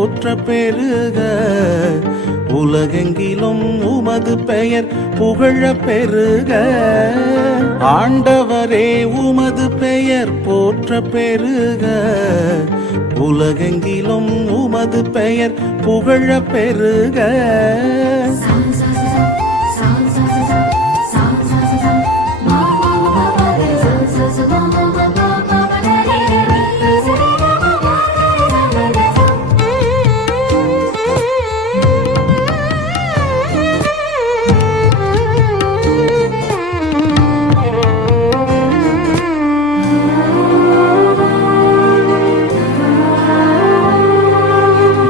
போற்ற பெருக உலகெங்கிலும் உமது பெயர் புகழ பெருக ஆண்டவரே உமது பெயர் போற்ற பெருக உலகெங்கிலும் உமது பெயர் புகழ பெருக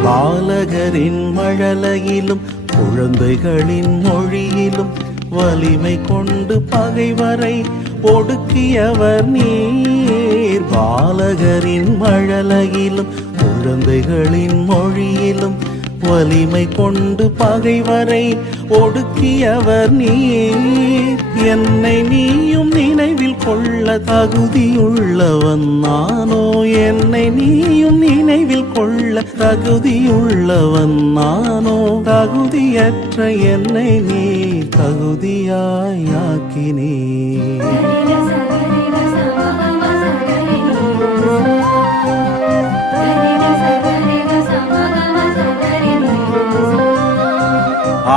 பாலகரின் மழலையிலும் குழந்தைகளின் மொழியிலும் வலிமை கொண்டு பகைவரை ஒடுக்கியவர் நீர். பாலகரின் மழலையிலும் குழந்தைகளின் மொழியிலும் வலிமை கொண்டு பகைவரை ஒடுக்கியவர் நீர். என்னை நீயும் நினைவில் கொள்ள தகுதியுள்ளவன் நானோ, என்னை நீயும் நினைவில் கொள்ள தகுதியுள்ளவன் நானோ. தகுதியற்ற என்னை நீ தகுதியாயாக்கினீ.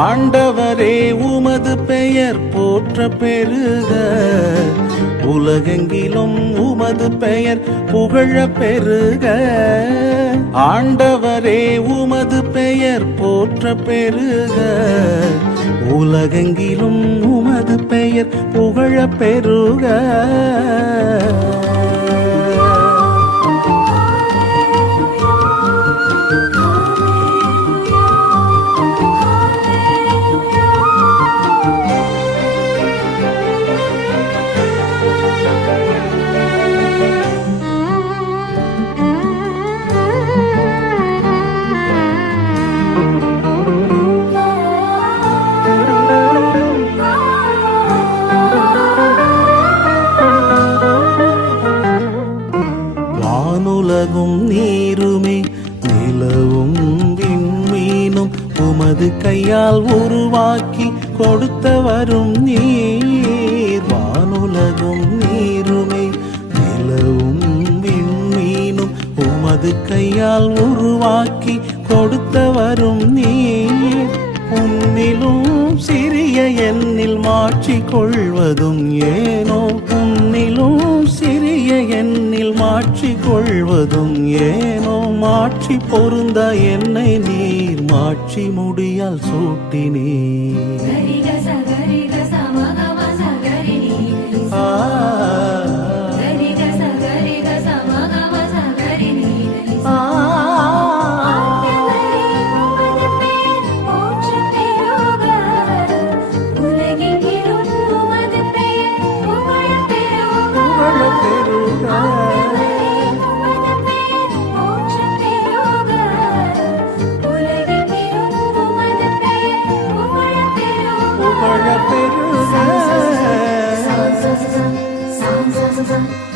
ஆண்டவரே உமது பெயர் போற்ற பெருக உலகெங்கிலும் உமது பெயர் புகழ பெருக ஆண்டவரே உமது பெயர் போற்ற பெருக உலகெங்கிலும் உமது பெயர் புகழ பெருக. வானுலகும் நீருமே நிலவும் விண்மீனும் உமது கையால் உருவாக்கி கொடுத்தவரும் நீர். வானுலகும் நீருமே நிலவும் விண்மீனும் உமது கையால் உருவாக்கி கொடுத்தவரும் நீர். உன்னிலும் சிறிய எண்ணில் மாற்றி கொள்வதும் ஏனோ, உன்னிலும் சிறிய எண்ணில் மாற்றி கொள்வதும் ஏனோ. மாற்றி பொருந்த என்னை நீர் மாற்றி முடியால் சூட்டினீர். Sounds